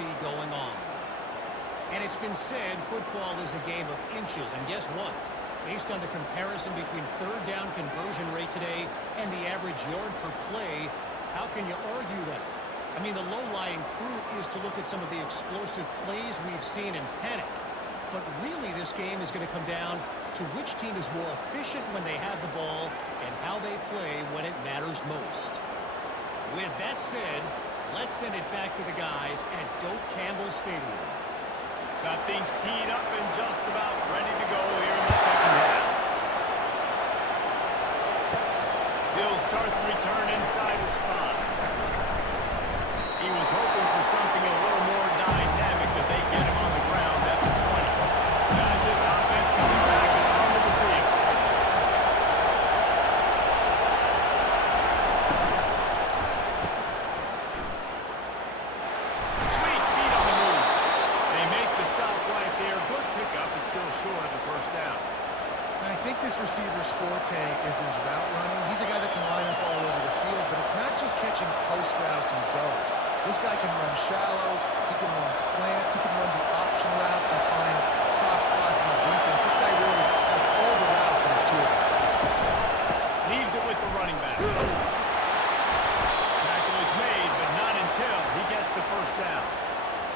see going on. And it's been said football is a game of inches, and guess what? Based on the comparison between third down conversion rate today and the average yard per play, how can you argue that? I mean, the low-lying fruit is to look at some of the explosive plays we've seen in panic. But really, this game is going to come down to which team is more efficient when they have the ball and how they play when it matters most. With that said, let's send it back to the guys at Doak Campbell Stadium. Got things teed up and just about ready to go here in the second half. He'll start the return inside his spot. He was hoping for something a little more dynamic, that they get him on the ground at the 20. Now this offense coming back and onto the field. Sweet feet on the move. They make the stop right there. Good pickup. It's still short of the first down. And I think this receiver's forte is his route running. He's a guy that can line up all over the field, but it's not just catching post routes and goes. This guy can run shallows, he can run slants, he can run the option routes and find soft spots in the defense. This guy really has all the routes in his toolbox. Leaves it with the running back. Tackle is made, but not until he gets the first down.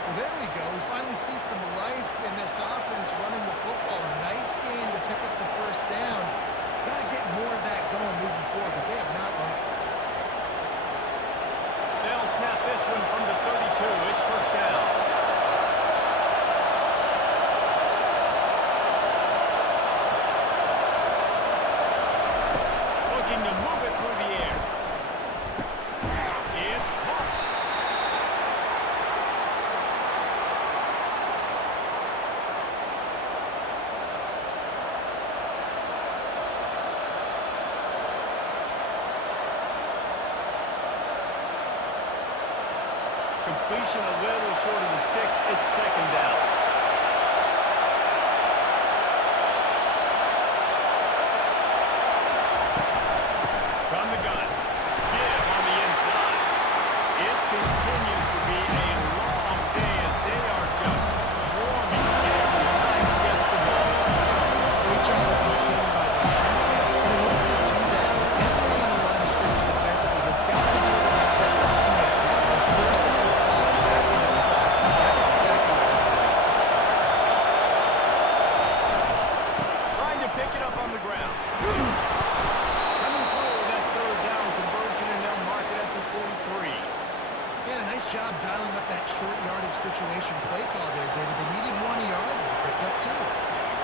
Well, there we go. We finally see some life in this offense running the football. Nice game to pick up the first down. Got to get more of that going moving forward because they have not run it. They'll snap this one from the 32. It's first down. Looking to move it through the air. It's caught. Completion a little short of the sticks. It's second down. From the gun. Give on the inside. It continues to be a long day as they are just swarming every time he gets the ball. Great job of continuing by this defense. And in order to do that, everybody on the line of scrimmage defensively has got to be able to set the point and force the football back into traffic. That's exactly what Trying to pick it up on the ground. Coming through with that third down conversion, and they'll mark it at the 43. Yeah, a nice job dialing up that short yardage situation play call there, David. They needed 1 yard. They picked up 2.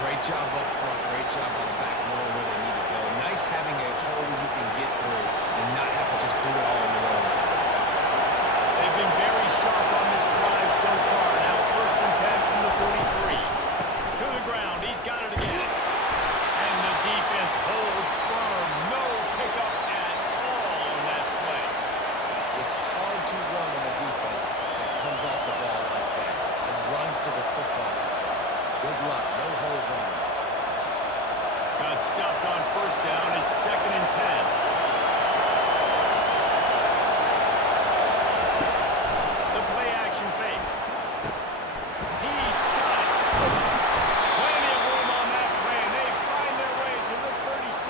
Great job up front. Great job on the back, knowing where they need to go. Nice having a hole you can get through and not have to just do it all on your own. They've been very sharp on this drive so far. Now first and 10 from the 43. To the ground. He's got it again. And the defense holds firm. No pickup at all on that play. It's hard to run in a defense that comes off the ball like that and runs to the football like that. Good luck. No holes in it. Got stuffed on first down. It's second and 10. The play action fake. He's got it. Plenty of room on that play, and they find their way to the 36.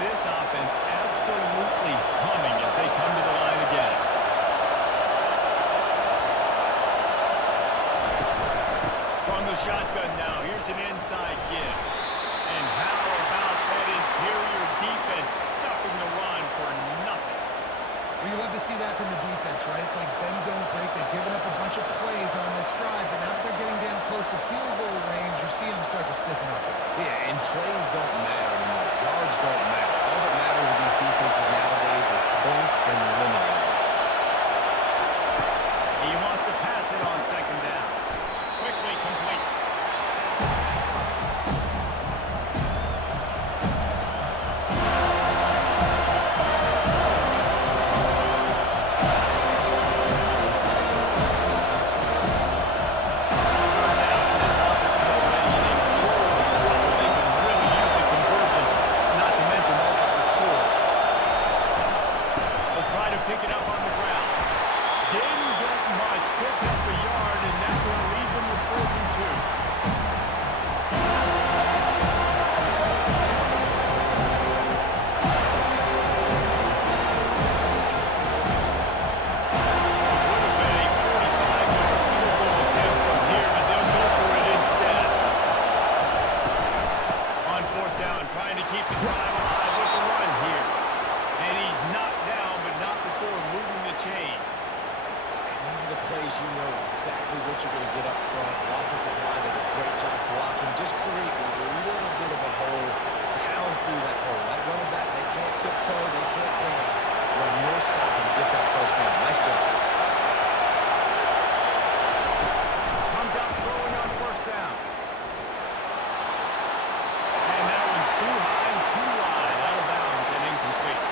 This offense absolutely humming as they come to the line again. From the shotgun now, here's an inside give. And how about that interior defense stuffing the run for nothing? Well, you love to see that from the defense, right? It's like bend, don't break. They've given up a bunch of plays on this drive, but now that they're getting down close to field goal range, you're seeing them start to stiffen up. Yeah, and plays don't matter anymore. Yards don't matter. All that matters with these defenses nowadays is points and limiting them. He wants to pass it on second down. Quickly complete. you're going to get up front. The offensive line does a great job blocking. Just create a little bit of a hole, pound through that hole. That running back, they can't tiptoe, they can't dance. Run north south and get that first down. Nice job. Comes out throwing on first down. And that one's too high and too wide. Out of bounds and incomplete.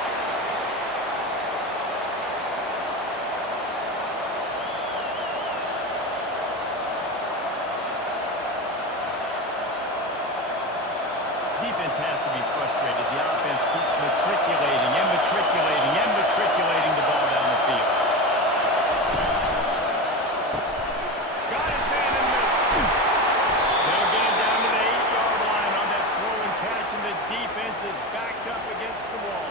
Defense has to be frustrated. The offense keeps matriculating and matriculating and matriculating the ball down the field. Got his man in the middle. They'll get it down to the 8-yard line on that throw and catch, and the defense is backed up against the wall.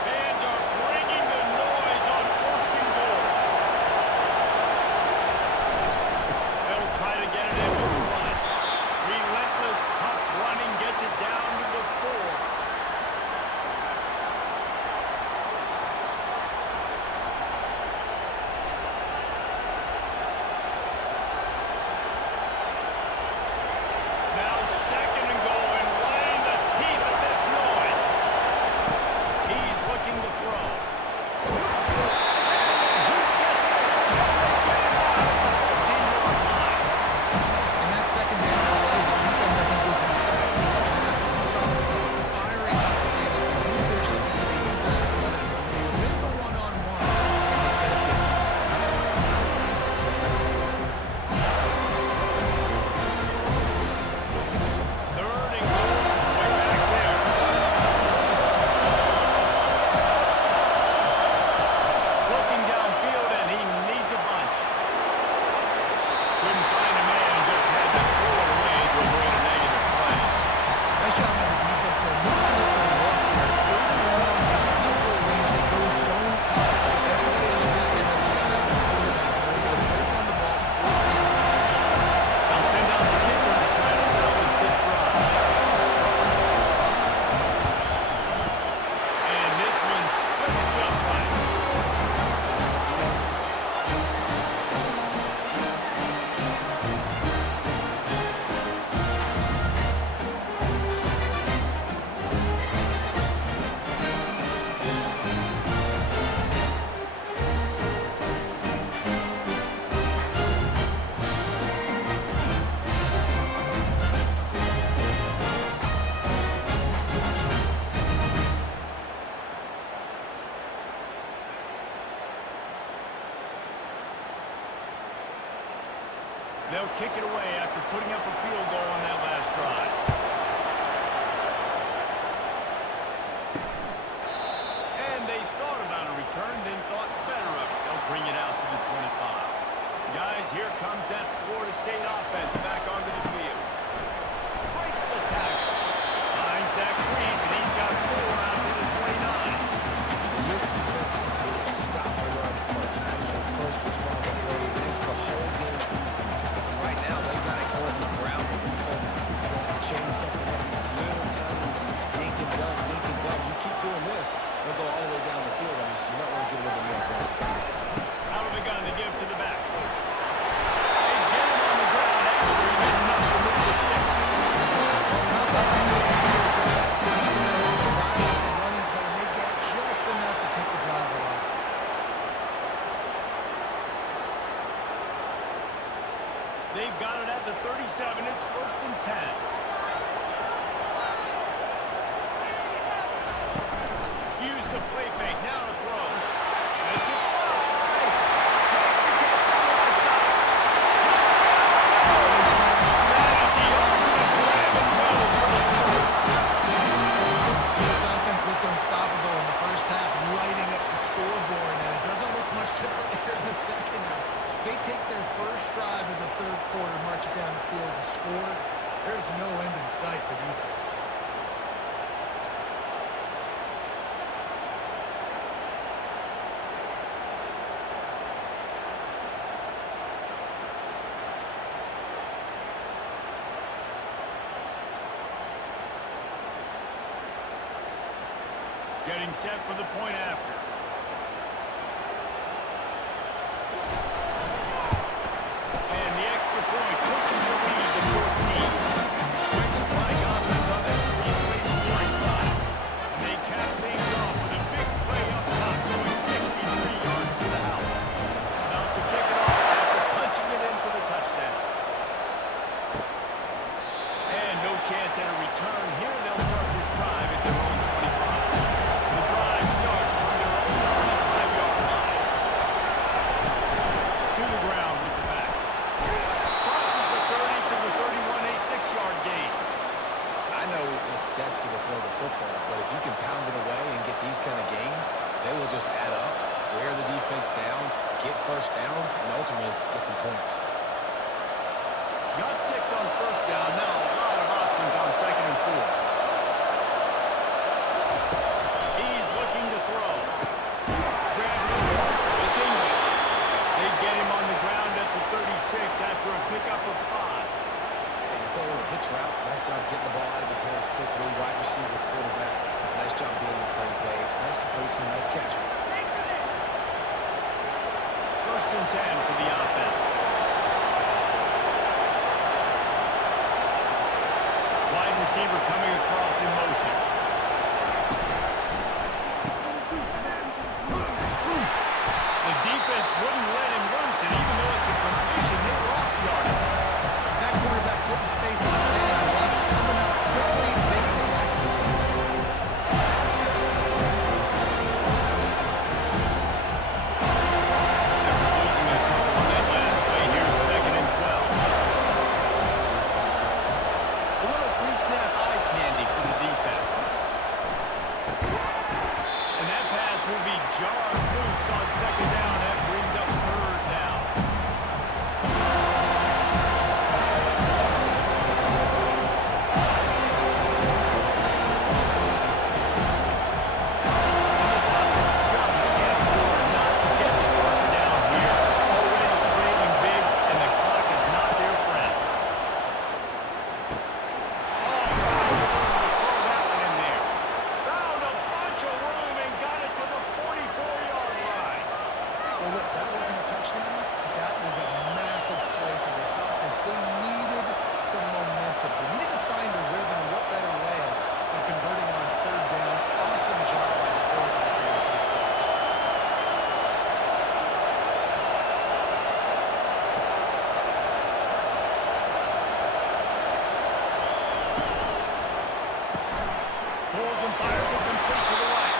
Fans are bringing the noise on first and goal. They'll try to get it in with the run. Relentless, tough running gets it down to the 4. Now second and goal, and right in the teeth of this noise. He's looking to throw. He gets it. They get him out of the 14-yard line. In that second down play, the defense, I think, was expecting the pass. You saw them come firing upfield. They use their speed, they use their athleticism. They win the one-on-ones, and they get a big pass. Third and goal from way back there. Looking downfield, and he needs a bunch. Couldn't find a man and just had to throw it away to avoid a negative play. Nice job by the defense. They're mixing up their look. They're third and long and field goal range. They go zone coverage. So everybody on the back end has to get out of the quarterback. They're able to break on the ball, force the incompletion. They'll send out the kicker to try to salvage this drive. And this one splits the upright. They'll kick it away after putting up a field goal on that last drive. And they thought about a return, then thought better of it. They'll bring it out to the 25. Guys, here comes that Florida State offense back onto the field. Breaks the tackle. Finds that crease, and he's got 4 out to the 29. Your defense will stop the run first. As your first responder play, it makes the whole game easy. Right now, they've got it going on the ground. The defense Getting set for the point after. And the extra point pushes the lead to 14. Quick strike offense on that three-way strike line. And they cap things off with a big play up top going 63 yards to the house. About to kick it off after punching it in for the touchdown. And no chance at a return here. They'll start this drive at their own 25. The drive starts from their own 25-yard line. To the ground with the back. Crosses the 30 to the 31, a 6-yard gain. I know it's sexy to throw the football, but if you can pound it away and get these kind of gains, they will just add up, wear the defense down, get first downs, and ultimately get some points. Got 6 on first down. Now a lot of options on 2nd and 4. He's looking to throw. Grab it. It's English. They get him on the ground at the 36 after a pickup of 5. And you throw a little hitch route, nice job getting the ball out of his hands quickly, wide receiver, quarterback, nice job being on the same page, nice completion, nice catch. 1st and 10 for the offense. Wide receiver coming across in motion. The defense wouldn't let him loose, and even though it's a completion, they lost yardage. That quarterback putting his face in the fan. I love it. Coming up quickly, making a tackle this place. After losing a couple on that last play, here's 2nd and 12. A little pre-snap eye candy for the defense. And that pass will be jarred loose on 2nd down. That brings up 3rd down. And this offense just can't afford not to get the first down here. Already trailing big, and the clock is not their friend. Oh, found a bunch of room and got it to the 44-yard line. Well, look, that wasn't a touchdown, but that was a massive play for this offense. They needed some momentum. They needed to find a rhythm, and what better way than converting on 3rd down. Awesome job by the quarterback there in first place. Pulls and fires it complete to the right.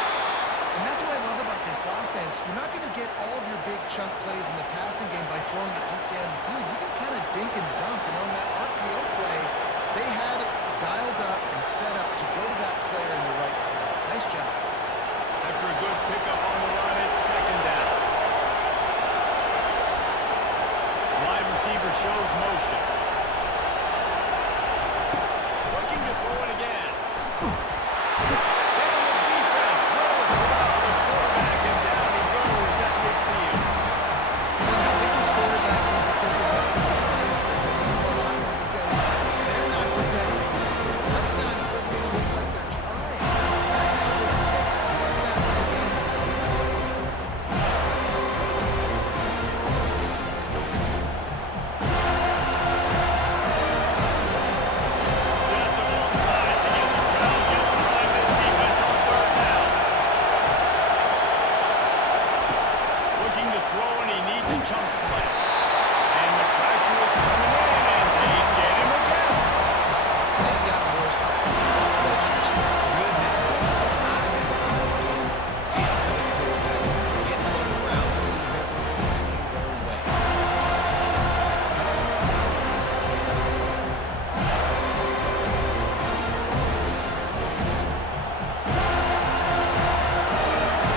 And that's what I love about this offense. You're not going to get all of your big chunk plays in the passing game by throwing it deep down the field. You can kind of dink and dunk. And on that RPO play, they had it dialed up and set up to go to that player in the right throw. Nice job. After a good pickup on the run, it's 2nd down. Wide receiver shows motion. Looking to throw it again. And the defense rolls around the quarterback, and down he goes at midfield. I think this quarterback needs to take his offensive line off and get more often because they're not protecting him. And sometimes it doesn't even look like they're trying. Right now, the 6th sack of the game for this defense. Decibels rising as the crowd gets behind this defense on 3rd down. Looking to throw, and he needs a chunk play. And the pressure is coming in, and they get him again. They've got more sacks than the Blazers. Goodness gracious, time and time again, get to the quarterback, get him on the ground, this defense is playing their way.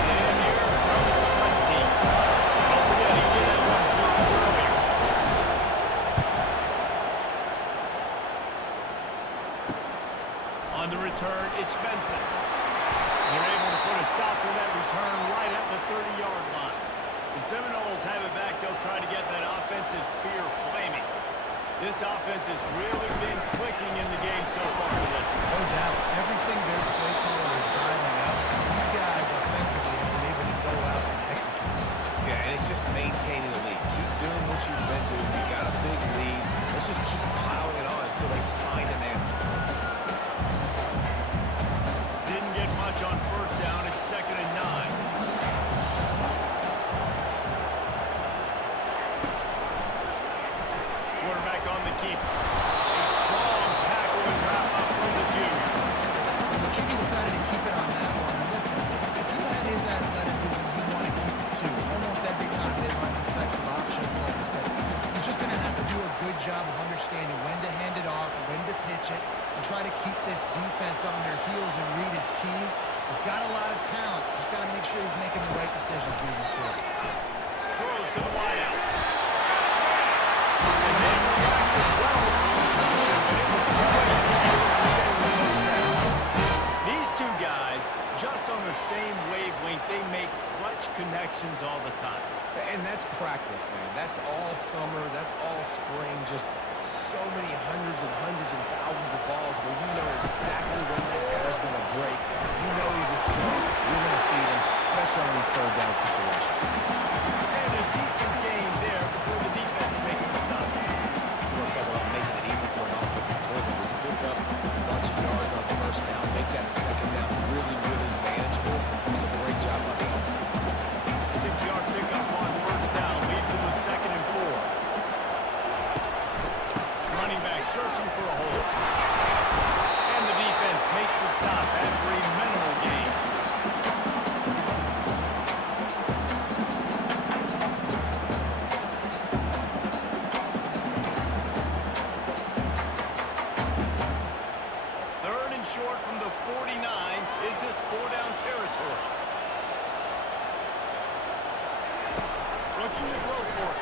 And here comes the punt team. Don't forget, he did have one blocked earlier. On the return, it's Benson. They're able to put a stop to that return right at the 30-yard line. The Seminoles have it back. They'll try to get that offensive spear flaming. This offense has really been clicking in the game so far, Jesse. No doubt. Everything their play caller is dialing up. These guys much on first down. It's 2nd and 9. Quarterback on the keep. A strong tackle and wrap up from the junior. The QB decided to keep it on that one. And listen, if you had his athleticism, you want to keep it too. Almost every time they run these types of option plays. But he's just going to have to do a good job of understanding when to hand it off, when to pitch it, and try to keep this defense on their heels and read his keys. He's got a lot of talent. Just got to make sure he's making the right decisions moving forward. Throws to the wideout. And then reacted well with the completion, but it was too late to get the first down. These two guys, just on the same wavelength, they make clutch connections all the time. And that's practice, man. That's all summer. That's all spring. Just so many hundreds and thousands of balls where you know exactly when that guy's going to break. You know he's a stud. You're going to feed him, especially on these third down situations. And a decent game there before the defense makes the stop. You want to talk about making it easy for an offensive coordinator. You pick up a bunch of yards on first down, make that second down really, really manageable. It's a great job by the offense. 6-yard pickup on first down leaves him with 2nd and 4. Running back searching for a hole. And the defense makes the stop after a minimal gain. Third and short from the 49. Is this 4-down territory? Looking to throw for it.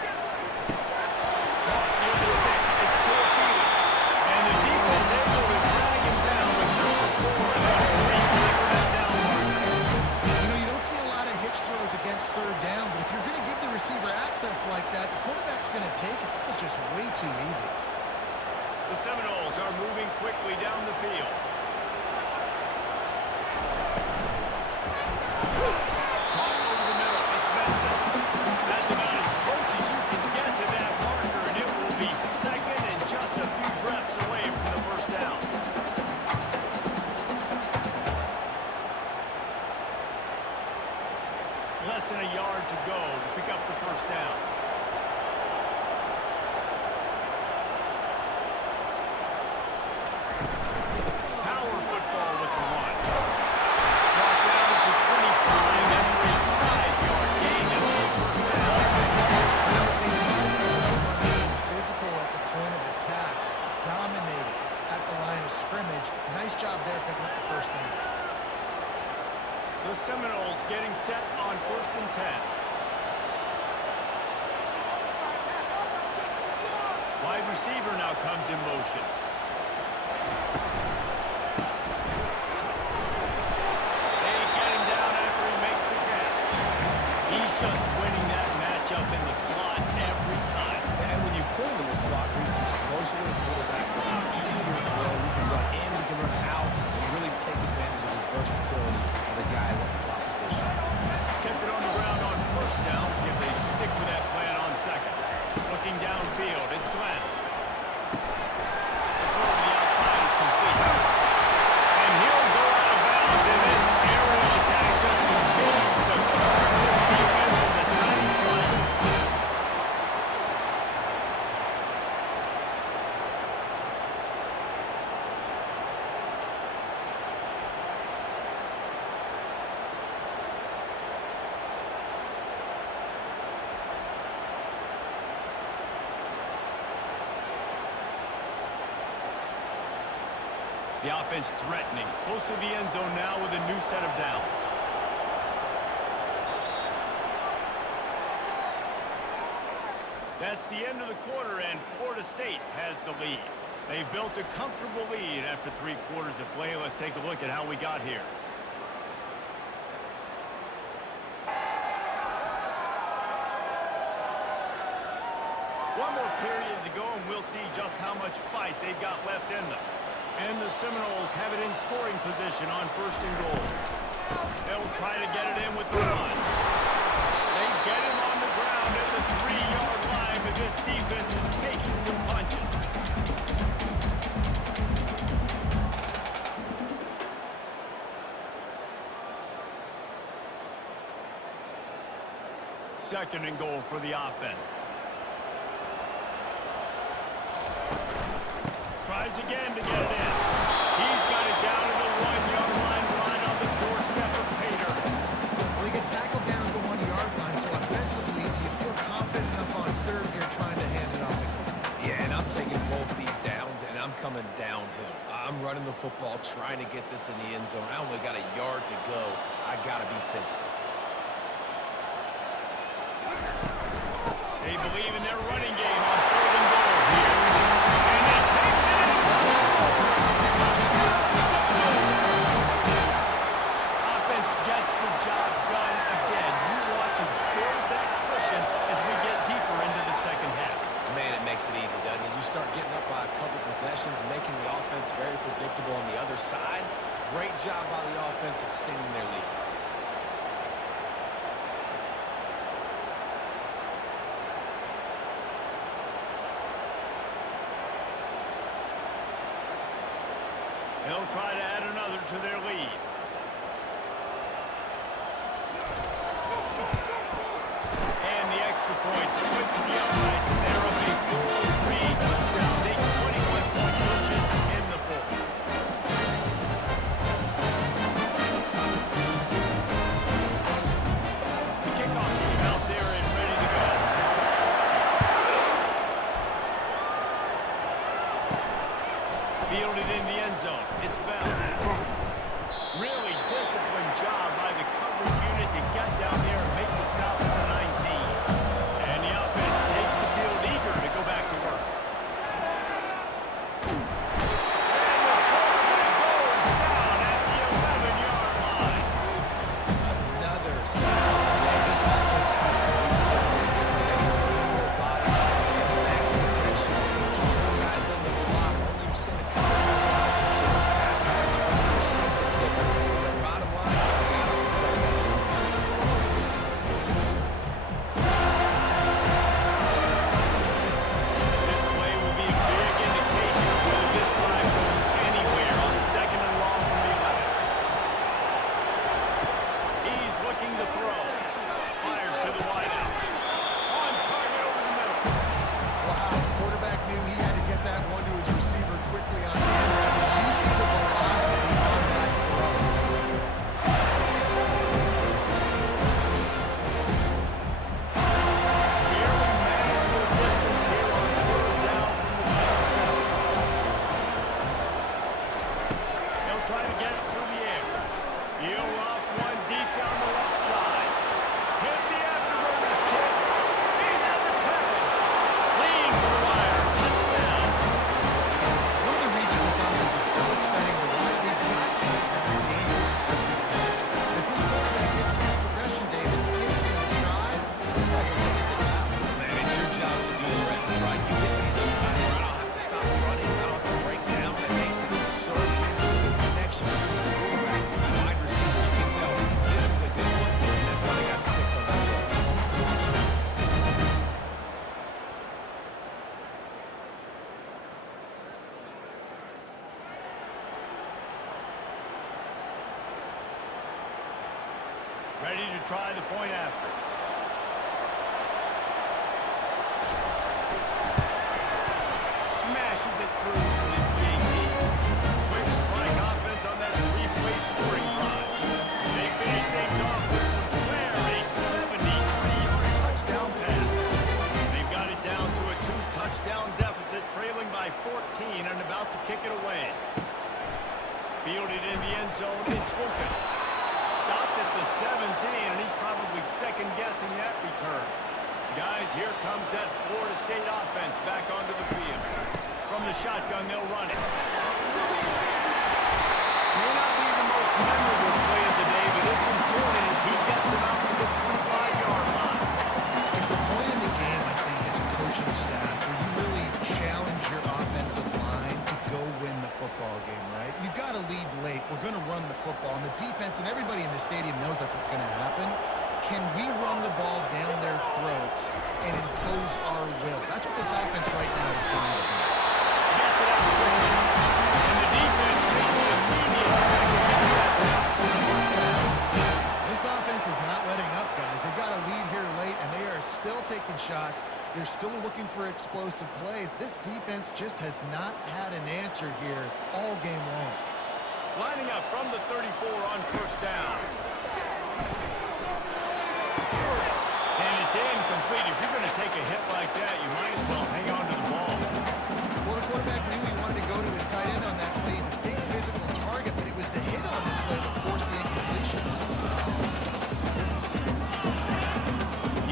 Caught near the stick. It's to a field. And the defense able to drag him down with number 4 and recycle that down marker. You know, you don't see a lot of hitch throws against third down, but if you're going to give the receiver access like that, the quarterback's going to take it. That was just way too easy. The Seminoles are moving quickly down the field. Caught over the middle. It's Benson. That's about as close as you can get to that marker, and it will be 2nd and just a few reps away from the first down. Less than a yard to go to pick up the first down. Power football with the run. Brought down at the 25 after a 5-yard gain of the first down. They prided themselves on being physical at the point of attack, dominating at the line of scrimmage. Nice job there picking up the first down. The Seminoles getting set on 1st and 10. Wide receiver now comes in motion. They get him down after he makes the catch. He's just winning that matchup in the slot every time. And when you put him in the slot, Reese, he's closer to the quarterback. It's an easier throw. We can run in, we can run out, and really take advantage of his versatility of the guy in that slot position. Kept it on the ground on first down. See if they stick with that plan on 2nd. Looking downfield, it's Glenn. The throw to the outside is complete. And he'll go out of bounds, and this aerial attack just continues to cover this defense in the tiny slice. The offense threatening, close to the end zone now with a new set of downs. That's the end of the quarter, and Florida State has the lead. They've built a comfortable lead after 3 quarters of play. Let's take a look at how we got here. One more period to go, and we'll see just how much fight they've got left in them. And the Seminoles have it in scoring position on 1st and goal. They'll try to get it in with the run. They get him on the ground at the 3-yard line, but this defense is taking some punches. Second and goal for the offense. Tries again to get it in. He's got it down to the 1-yard line, right on the doorstep of Pater. Well, he gets tackled down at the 1-yard line, so offensively, do you feel confident enough on third here trying to hand it off again? Yeah, and I'm taking both these downs, and I'm coming downhill. I'm running the football, trying to get this in the end zone. I only got a yard to go. I got to be physical. They believe in their running game on third and goal here. And he takes it in for the score. Offense gets the job done again. You want to build that cushion as we get deeper into the second half. Man, it makes it easy, doesn't it? You start getting up by a couple possessions, making the offense very predictable on the other side. Great job by the offense extending their lead. They'll try to add another to their lead. And the extra point splits the uprights, and they're up a 4-3 touchdown. A 21-point cushion in the fourth. The kickoff team out there and ready to go. Fielded in the end zone. It's Bell. Really disciplined job by the coverage unit to get down there and make the stop at the 19. And the offense takes the field eager to go back to work. And the quarterback goes down at the 11-yard line. Another sack on the day. This offense has to do something different. They need to more bodies, max protection, keep more guys in the block, only send a couple guys out to run pass coverage. You gotta do something different. But bottom line, you gotta protect that key. This play will be a big indication of whether this drive goes anywhere on second and long from the 11. He's looking to throw. Fires to the wideout. On target over the middle. Wow, the quarterback knew he had to get that one to his receiver quickly on camera. Did you see the velocity on that throw? Fairly manageable distance here on third down from the 27. He'll try to get it through the air. He'll off one deep down the left side. Hit the afterburners kick. He's at the tackle. Leading for the wire. Touchdown. One of the reasons this offense is so exciting to watch, we've got guys that are dangerous at every position. If this quarterback gets to his progression, David, hits it in stride, these guys are looking to out. Man, it's your job to do the rest, right? You get me in stride, I don't have to stop running. I don't have to break down. That makes it so easy. The connection between the quarterback and the wide receiver, you can tell this is a good one. And that's why they got 6 on that play. Ready to try the point after. Smashes it through for the PAT. Quick strike offense on that 3-play scoring drive. They finish things off with some flair, a 73-yard touchdown pass. They've got it down to a 2-touchdown deficit, trailing by 14 and about to kick it away. Fielded in the end zone, it's Lucas. Stopped at the 17, and he's probably second-guessing that return. Guys, here comes that Florida State offense back onto the field. From the shotgun, they'll run it. May not be the most memorable play of the day, but it's important as he gets him out to the 25-yard line. It's a point in the game, I think, as a coaching staff, where you really challenge your offensive line to go win the football game, right? You've got to lead late. We're going to run the football. And the defense and everybody in the stadium knows that's what's going to happen. Can we run the ball down their throats and impose our will? That's what this offense right now is trying to do. Gets it out quickly. And the defense makes an immediate tackle. This offense is not letting up, guys. They've got a lead here late, and they They're still looking for explosive plays. This defense just has not had an answer here all game long. Lining up from the 34 on first down. And it's incomplete. If you're going to take a hit like that, you might as well hang on to the ball. Well, the quarterback knew he wanted to go to his tight end on that play. He's a big physical target, but it was the hit on the play that forced the incompletion.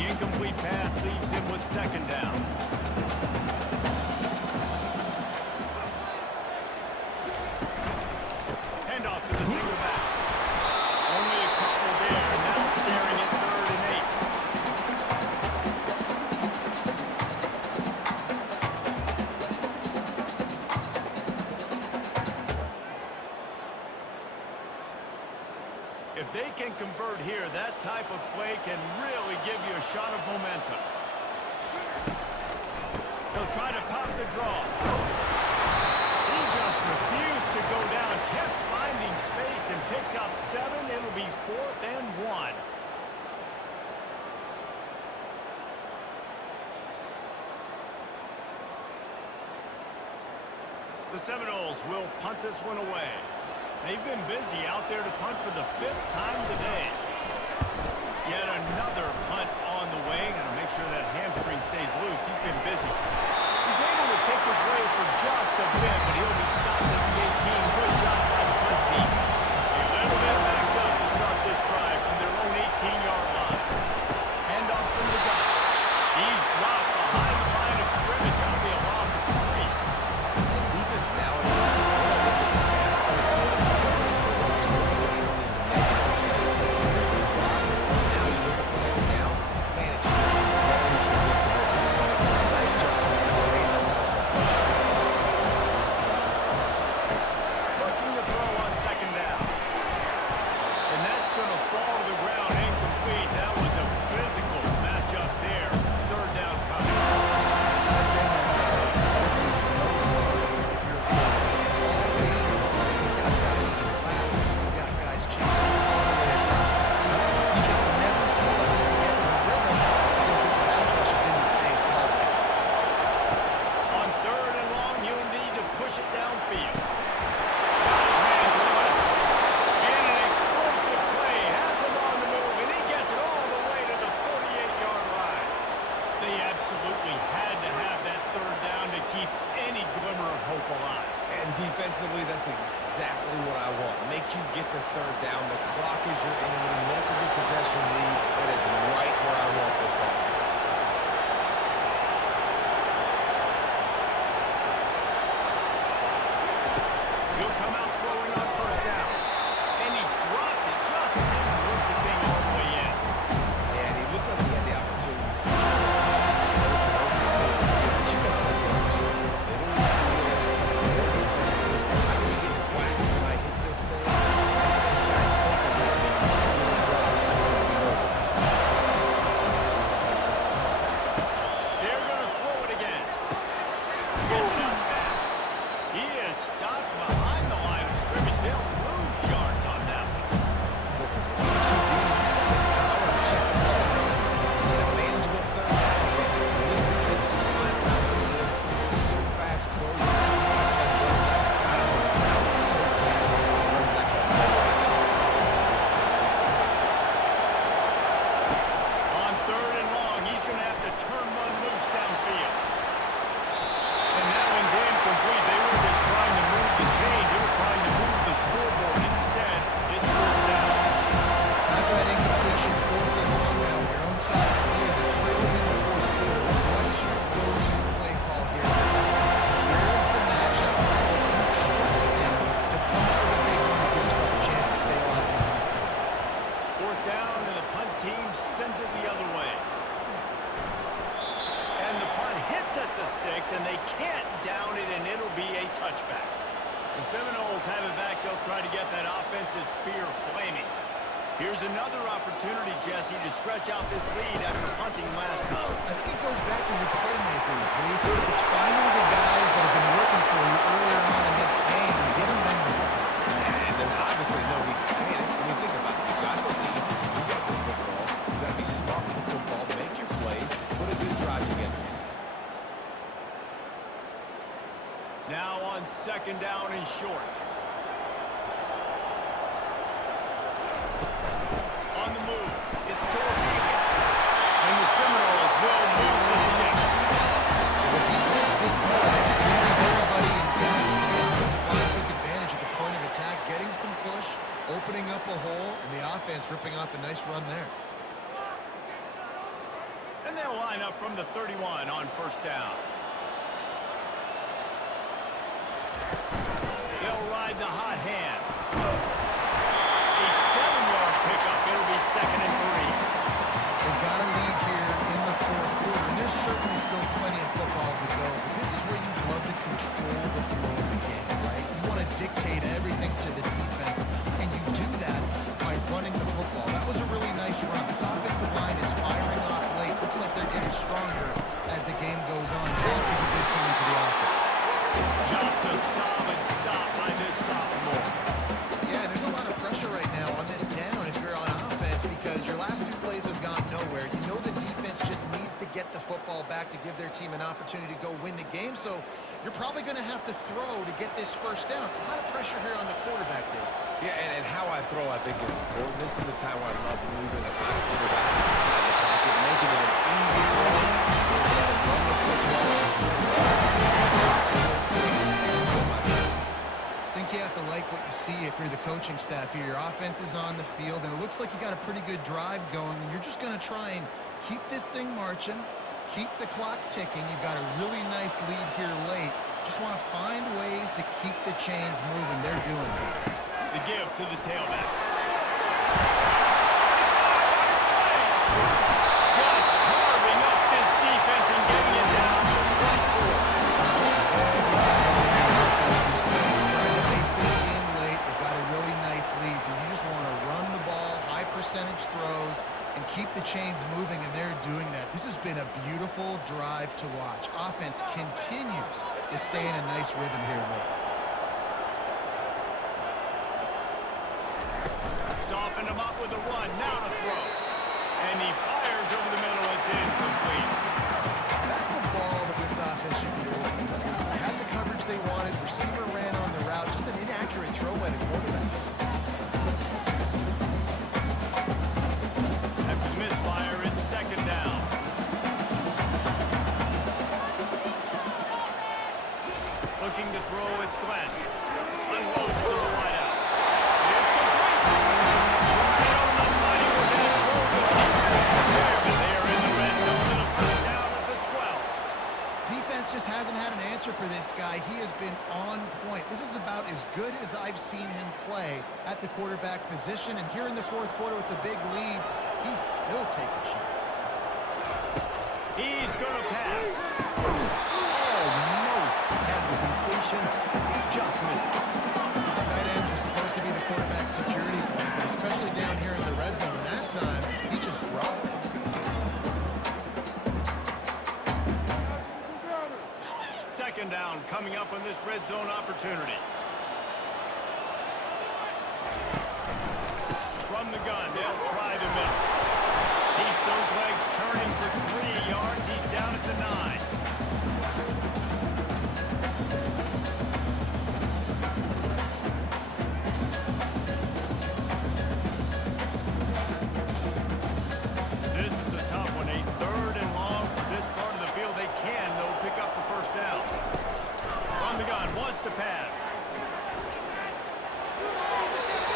The incomplete pass leaves him with second down. Handoff to the single back. Only a couple there, now staring at 3rd and 8. If they can convert here, that type of play can really give you a shot of momentum. He'll try to pop the draw. He just refused to go down, kept finding space and picked up 7. It'll be 4th and 1. The Seminoles will punt this one away. They've been busy out there to punt for the 5th time today. Yet another punt on the way. Gotta make sure that hamstring stays loose. He's been busy. He's able to pick his way for just a bit, but he'll be stopped at the 18. Good job by the punt team. A little bit backed up to start this drive from their own 18-yard line. Handoff from the gun. He's dropped behind the line of scrimmage. That'll be a loss of 3. And defense nowadays, they don't look at stats. Now you look at second down. Man, it's become very predictable for the Seminoles. Nice job. Great loss of first down. Looking to throw on second down. And that's going to fall to the ground incomplete. That was a physical matchup there. 3rd down coming. I've been there, fellas. This is no fun if you're a you've got guys in your lap, you've got guys chasing you all the way across the field. You just never feel like you're getting a rhythm because this pass rush is in your face all day. On 3rd and long, you'll need to push it downfield. Got his man to the left. And an explosive play has him on the move, and he gets it all the way to the 48-yard line. They absolutely had to have that 3rd down to keep any glimmer of hope alive. And defensively, that's exactly what I want. Make you get the 3rd down. The clock is your enemy. Multiple possession lead. That is right where I want this offense. He'll come out throwing on first down. And he dropped it. Just didn't whip the thing all the way in. And he looked like he had the opportunities. Obviously, open over the middle of the field, but you know how it works. Middle of the field, how do we get whacked when I hit this thing? Makes those guys think a little bit. Someone drops, we know we're fine. They're going to throw it again. Gets it out fast. He is stopped behind the line of scrimmage. They'll lose yards on that one. Listen, if you keep being stuck, I want to check the ball out. Get a manageable 3rd down. When this defense is flying around like this, so fast closing out, that running back got him on the ground so fast, the running back had nowhere to go. On 3rd and long, he's going to have to turn one loose downfield. And that one's incomplete. They were just trying to move the chains. They were trying to move the scoreboard. Instead, it's 4th down. After that incompletion, 4th and 1 now, your own side of the field, you're trailing in the 4th quarter. What's your go-to play call here? Where is the matchup that you trust in to come up with a big one to give yourself a chance to stay alive and win this game? 4th down, and the punt team sends it the other way. And the punt hits at the 6, and they can't down it, and it'll be a touchback. The Seminoles have it back. They'll try to get that offensive spear flaming. Here's another opportunity, Jesse, to stretch out this lead after punting last time. I think it goes back to your playmakers, Reese. I think it's finding the guys that have been working for you earlier on in this game and getting them the ball. And then obviously no need to panic. I mean, think about it. You got the lead. You got the football. You got to be smart with the football. Make your plays. Put a good drive together. opening up a hole, and the offense ripping off a nice run there. And they'll line up from the 31 on first down. They'll ride the hot hand. A 7-yard pickup. It'll be 2nd and 3. They've got a lead here in the fourth quarter, and there's certainly still plenty of football to go, but this is where you love to control the flow of the game, right? You want to dictate everything to the defense, and you do that by running the football. That was a really nice run. This offensive line is firing off late. Looks like they're getting stronger as the game goes on. That is a good sign for the offense. Just a solid stop by this sophomore. Yeah, there's a lot of pressure right now on this down if you're on offense because your last 2 plays have gone nowhere. You know the defense just needs to get the football back to give their team an opportunity to go win the game, so you're probably going to have to throw to get this first down. A lot of pressure here on the quarterback there. Yeah, and how I throw, I think, is important. This is the time where I love moving a black quarterback inside the pocket, making it an easy throw. Let him run the football. I think you have to like what you see if you're the coaching staff here. Your offense is on the field, and it looks like you got a pretty good drive going, and you're just going to try and keep this thing marching, keep the clock ticking. You've got a really nice lead here late. Just want to find ways to keep the chains moving. They're doing it. The give to the tailback. Just carving up this defense and getting it down to 24. Trying to ace this game late. They've got a really nice lead, so you just want to run the ball, high percentage throws, and keep the chains moving, and they're doing that. This has been a beautiful drive to watch. Offense continues to stay in a nice rhythm here late. Soften him up with a run, now to throw. And he fires over the middle, it's incomplete. That's a ball that this offense should be looking for. They had the coverage they wanted, receiver ran on the route, just an inaccurate throw by the quarterback. After the misfire, it's 2nd down. Looking to throw, it's Glenn. Unloads to the wideout. It's complete. Right on the money with that throw. But they are in the red zone to the first down at the 12. Defense just hasn't had an answer for this guy. He has been on point. This is about as good as I've seen him play at the quarterback position. And here in the fourth quarter with a big lead, he's still taking shots. He's going to pass. Almost had the completion. He just missed it. Tight ends are supposed to be the quarterback security blanket, especially down here in the red zone. And that time, he just dropped it. Second down coming up on this red zone opportunity. From the gun, they'll try the middle. Keeps those legs turning for 3 yards. He's down at the 9. This is a tough one. A 3rd and long for this part of the field. They can, though, pick up the first down. From the gun, wants to pass.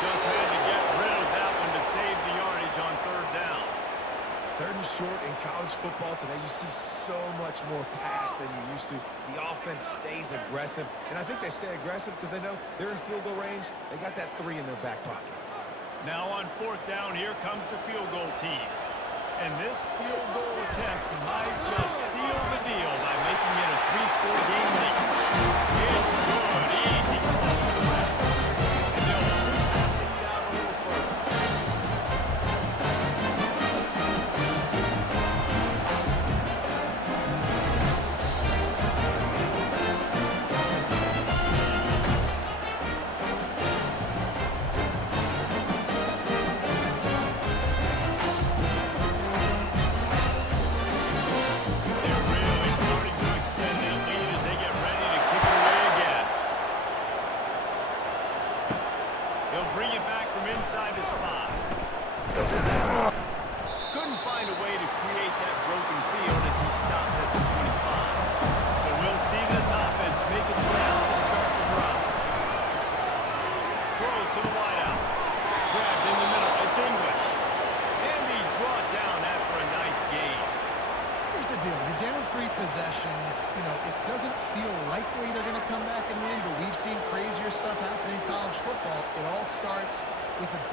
Just had to get rid of that one to save the yardage on 3rd down. 3rd and short in college football today, you see so much more pass than you used to. The offense stays aggressive, and I think they stay aggressive because they know they're in field goal range. They got that 3 in their back pocket. Now on 4th down, here comes the field goal team. And this field goal attempt might just seal the deal by making it a 3-score game lead. It's good, easy call to the left. And they'll push that lead out a little further. They're really starting to extend that lead as they get ready to kick it away again. He'll bring it back from inside his 5. Couldn't find a way to create that broken field as he stopped at the 25. So we'll see this offense make its way out to start the drive. Throws to the wideout.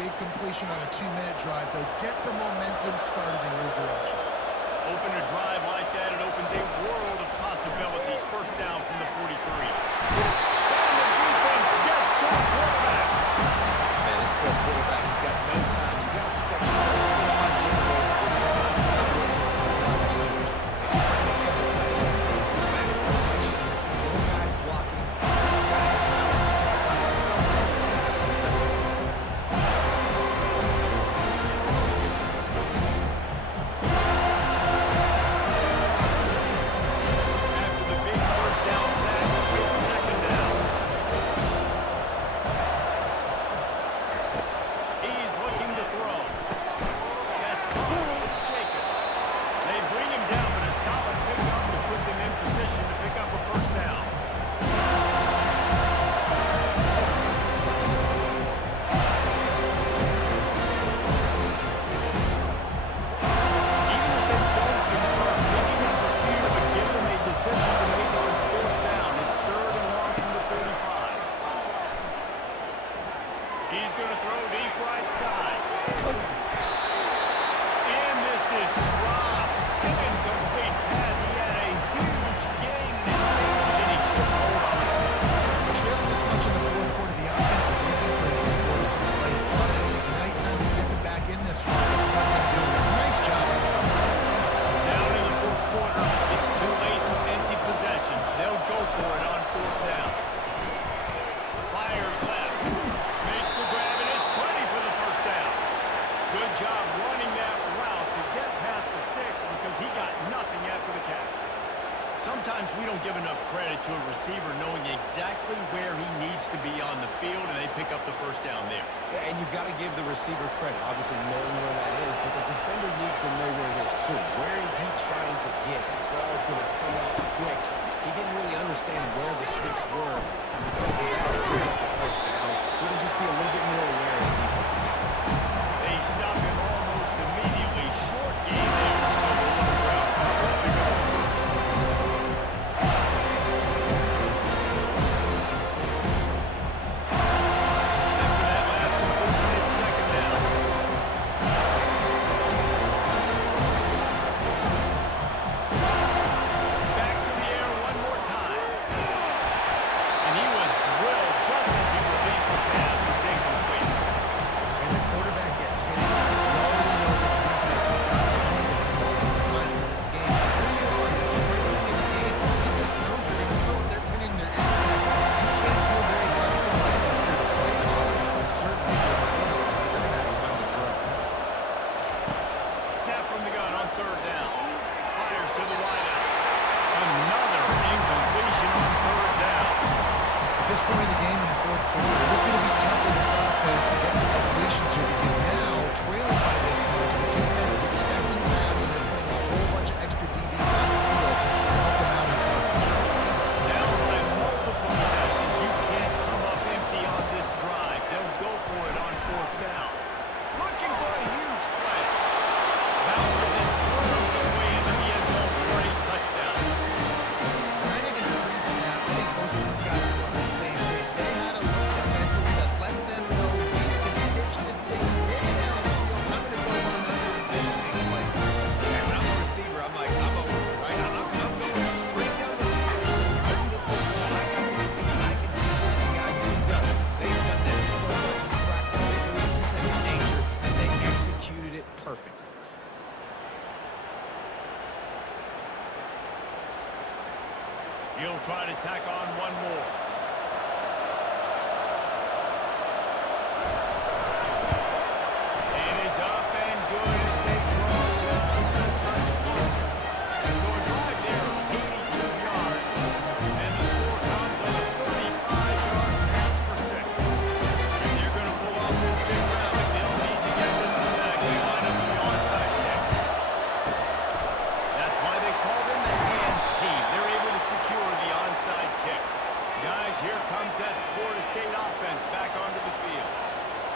big completion on a 2-minute drive. They'll get the momentum started in your direction. Open a drive like that, it opens a world of possibilities. First down from the 43. And the defense gets to the quarterback. Man, this poor quarterback, he's got no time. You got to protect your quarterback. You got to find different ways to do it. Sometimes it's not working with wide receivers. They can bring a couple tight ends, max protection, no guys blocking. These guys are out. You got to find something to have success. After the big first down sack, it's second down. He's looking to throw. That's caught. It's Jacobs. They bring him down, but a solid pickup to put them in position to pick up a first down. Even if they don't convert, picking up the field would give them a decision to make on fourth down. It's third and long from the 45. He's going to throw deep right side. And this is dropped. An incomplete pass. He had a huge gain in his fingers, and he couldn't hold on. Trailing this much in the fourth quarter, the offense is looking for an explosive play to try to ignite them and get them back in this one. But nothing doing. Nice job on covering. Down in the fourth quarter, it's too late to empty possessions. They'll go for it on fourth down. Fires left. Makes the grab, and it's plenty for the first down. Good job running that route to get past the sticks because he got nothing after the catch. Sometimes we don't give enough credit to a receiver knowing exactly where he needs to be on the field, and they pick up the first down there. Yeah, and you got to give the receiver credit, obviously knowing where that is, but the defender needs to know where it is too. Where is he trying to get? That ball's going to come out quick. He didn't really understand where the sticks were, and because of that, he gives up the first down. He can just be a little bit more aware of the defensive game. They stop him almost immediately. Short game there. Still on the ground. Pick up the first. After that last completion, it's second down. Back to the air one more time. And he was drilled just as he released the pass. It's incomplete. And the quarterback gets hit. You already know this defense has got multiple times in this game. So here you are, you're trailing in the game. The defense knows you're going to throw it. They're pinning their ears back. You can't feel very comfortable right now if you're the play caller. And certainly if you're the quarterback, you're going to have time to throw. Snap from the gun on third down. Fires to the wideout. Another incompletion on third down. At this point in the game in the fourth quarter, it was going to be tough for this offense to get some completions here because now, trailing by this much, the defense is expecting pass and they're putting a whole bunch of extra DBs on the field to help them out in coverage. Down by multiple possessions. You can't come up empty on this drive. They'll go for it on fourth down. Looking for a huge play. Bounces and squirms his way into the end zone for a touchdown. And I think in the pre-snap, I think both of these guys were on the same page. They had a look defensively that let them know we can pitch this thing way downfield. I'm going to go on under and get a big play. Yeah, when I'm a receiver, I'm like, I'm over, right? I'm going straight down the field. Throw me the football. I got the speed. I can do this. Guy, you can tell. They've done that so much in practice. They knew it was second nature, and they executed it perfectly. He'll try to tack on one more. And it's up and good as they draw just a touch closer. So a drive there of 82 yards. And the score comes on a 35-yard pass for 6. If they're going to pull off this big rally, they'll need to get this one back. They line up the onside kick. That's why they call them the hands team. They're able to secure the onside kick. Guys, here comes that Florida State offense back onto the field.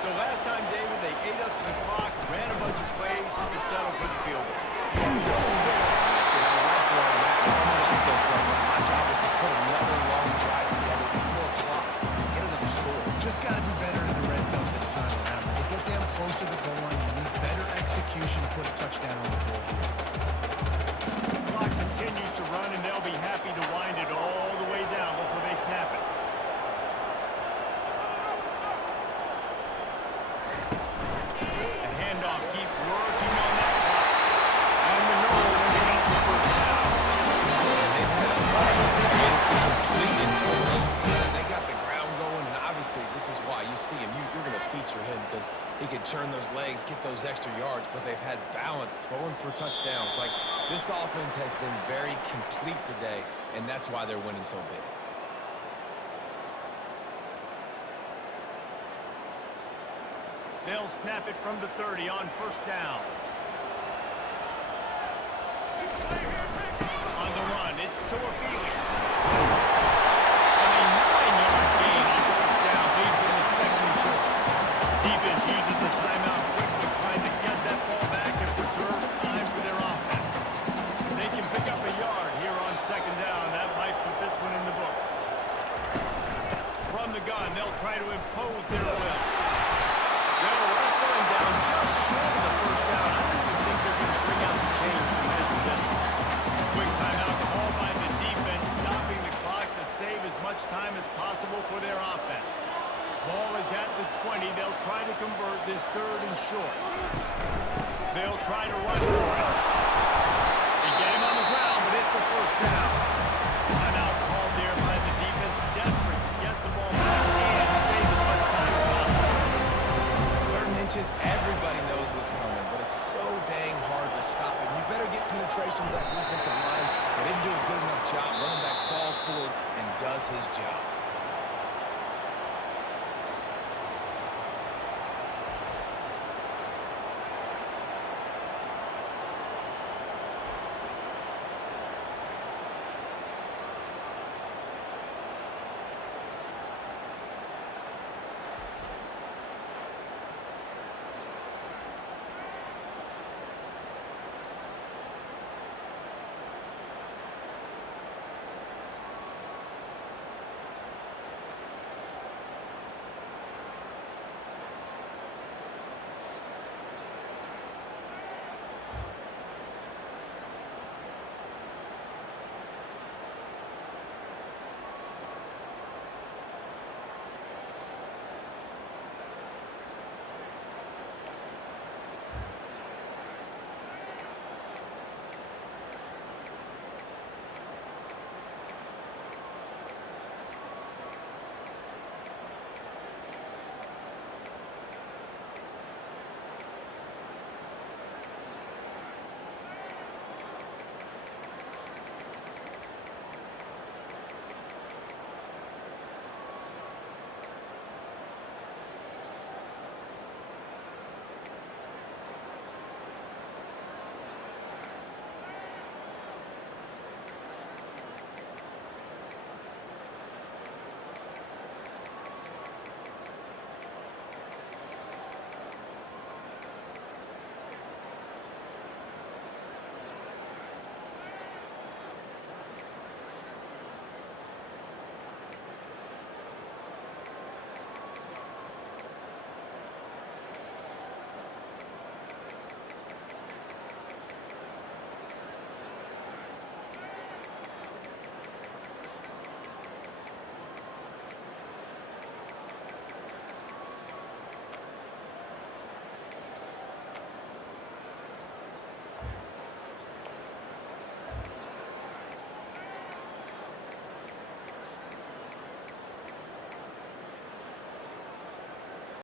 So last time, David, they ate up some clock, ran a bunch of plays, and settled for the field goal. Yeah, we just still honest, and I like where I'm at. If I'm an offense right now, my job is to put another long drive together, eat more clock, get another score. Just got to be better in the red zone this time around. When they get down because he could turn those legs, get those extra yards, but they've had balance, throwing for touchdowns. Like, this offense has been very complete today, and that's why they're winning so big. They'll snap it from the 30 on first down. On the run, it's to a field. And a 9-yard gain on first down leads them to second and short. Defense uses the timeout quickly, trying to get that ball back and preserve time for their offense. If they can pick up a yard here on second down, that might put this one in the books. From the gun, they'll try to impose their will. They'll wrestle him down just short of the first down. I don't even think they're going to bring out the chains to measure this one. Quick timeout called by the defense, stopping the clock to save as much time as possible for their offense. Ball is at the 20. They'll try to convert this third and short. They'll try to run for it. They get him on the ground, but it's a first down. Timeout called there by the defense, desperate to get the ball back and save as much time as possible. Inches, everybody knows what's coming, but it's so dang hard to stop it. You better get penetration with that defensive line. They didn't do a good enough job. Running back falls forward and does his job.